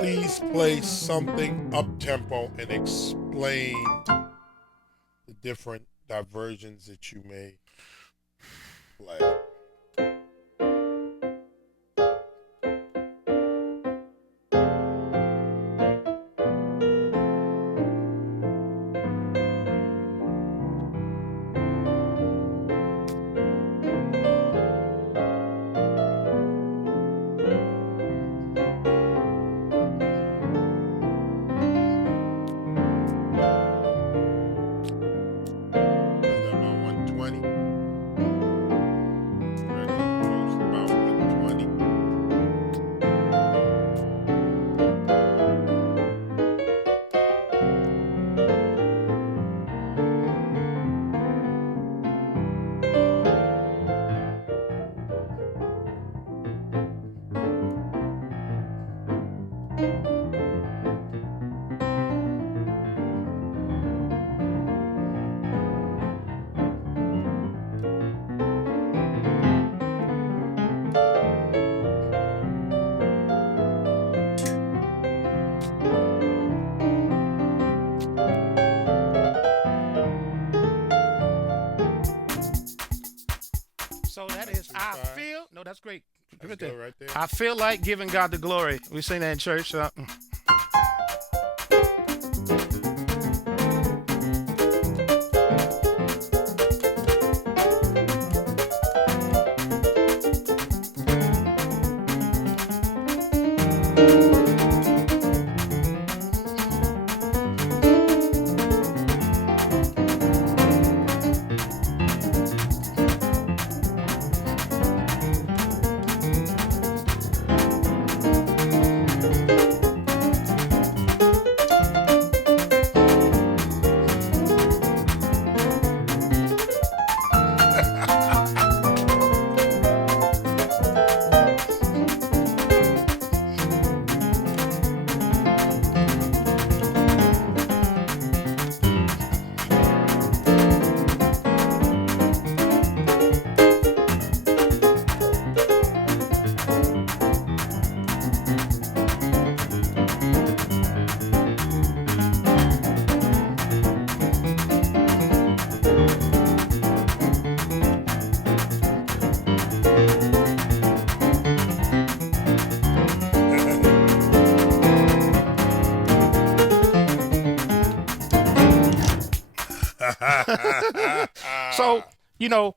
please play something up tempo and explain the different diversions that you may play? Is that about 120? Regular close about 120. So that That's is, too I far. feel, no, that's great. That's Right there. good right there. I feel like giving God the glory. We sing that in church. So, you know,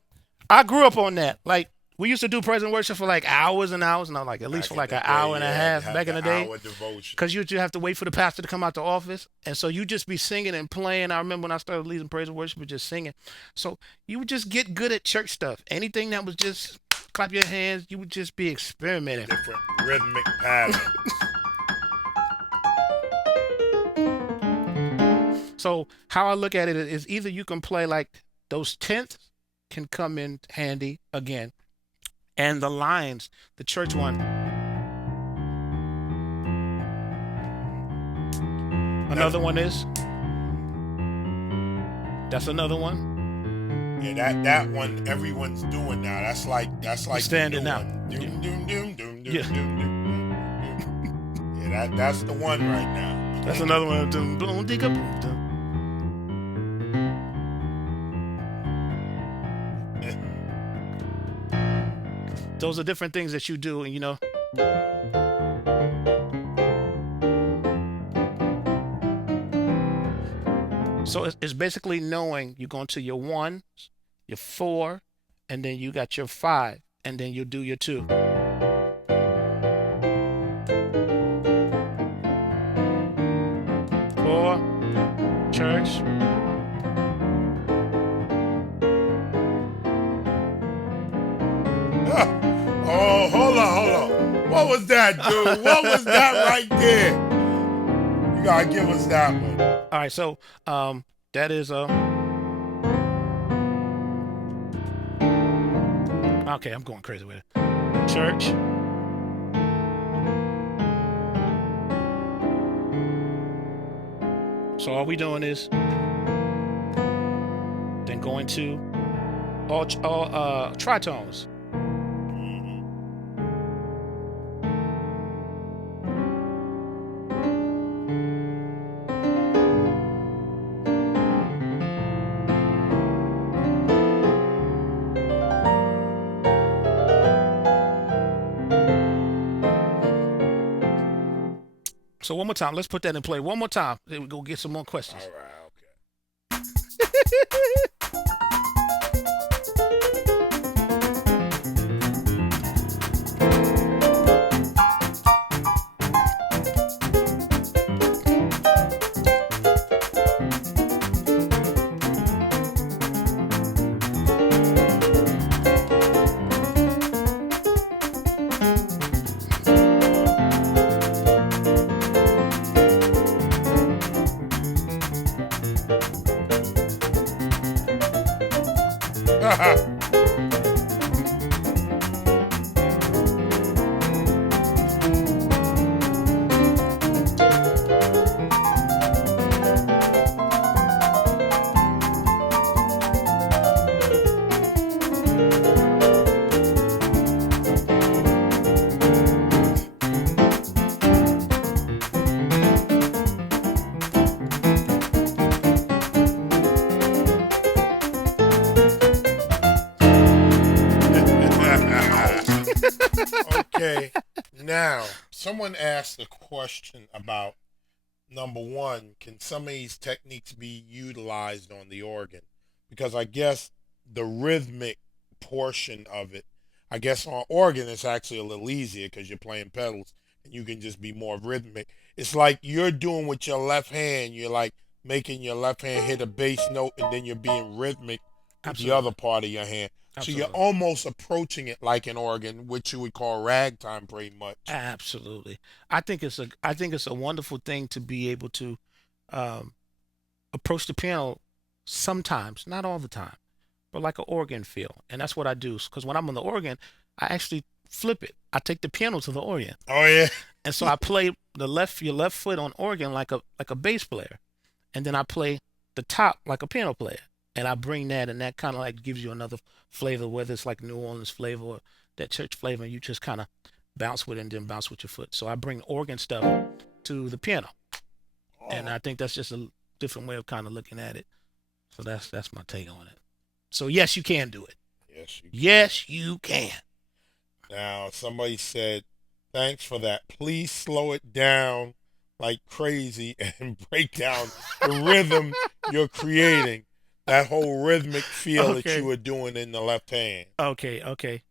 I grew up on that. Like, we used to do praise and worship for like hours and hours, and I'm like, at least Back for in like the an day, hour and a yeah, to half have back in the the day. hour devotion. Because you just have to wait for the pastor to come out the office. And so you just be singing and playing. I remember when I started leading praise and worship, just singing. So you would just get good at church stuff. Anything that was just clap your hands, you would just be experimenting. Different rhythmic patterns. So how I look at it is either you can play like those tenths can come in handy again. And the lines, the church one. Another one is. That's another one. Yeah, that one everyone's doing now. That's like Standing the new now. one. Doom, doom, doom, doom, doom, Yeah. doom, doom, doom. Yeah, that's the one right now. That's another one. Boom, boom, digga, boom, boom. Those are different things that you do, and you know. So it's basically knowing you're going to your one, your four, and then you got your five, and then you do your two. Four, church. Oh, hold on. What was that, dude? What was that right there? You gotta give us that one. All right, so that is okay, I'm going crazy with it. Church. So all we doing is then going to all tritones. Mhm. So one more time. Let's put that in play. One more time. Then we go get some more All questions. right, okay. Okay. Now, someone asked a question about number one, can some of these techniques be utilized on the organ? Because I guess the rhythmic portion of it, I guess on organ it's actually a little easier because you're playing pedals and you can just be more rhythmic. It's like you're doing with your left hand, you're like making your left hand hit a bass note and then you're being rhythmic with the other Absolutely. part of your hand. So you're Absolutely. almost approaching it like an organ, which you would call ragtime pretty much. Absolutely. I think it's a wonderful thing to be able to um, approach the piano sometimes, not all the time, but like an organ feel. And that's what I do. Because when I'm on the organ, I actually flip it. I take the piano to the organ. Oh yeah. And so I play your left foot on organ like a bass player. And then I play the top like a piano player. And I bring that and that kind of like gives you another flavor, whether it's like New Orleans flavor or that church flavor, and you just kind of bounce with it and then bounce with your foot. So I bring organ stuff to the piano. And Oh, I think that's just a different way of kind of looking at it. So that's my take on it. So yes, you can do it. yes, you can. Yes, you can. Now, somebody said, thanks for that. Please slow it down like crazy and break down the rhythm you're creating. That whole rhythmic feel that you Okay. were doing in the left hand. Okay. Okay.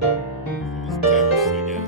Those temps again.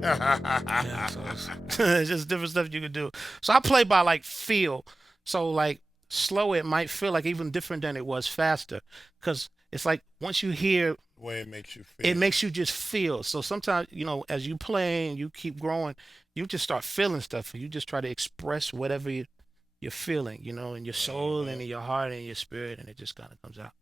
Yeah. So it's just different stuff you can do. So I play by like feel. So like slow, it might feel like even different than it was faster, because it's like once you hear, The way it makes you it feel. makes you just feel. So sometimes, as you play and you keep growing, you just start feeling stuff and you just try to express whatever you're feeling, in your soul and Uh-huh. in your heart and your spirit, and it just kind of comes out.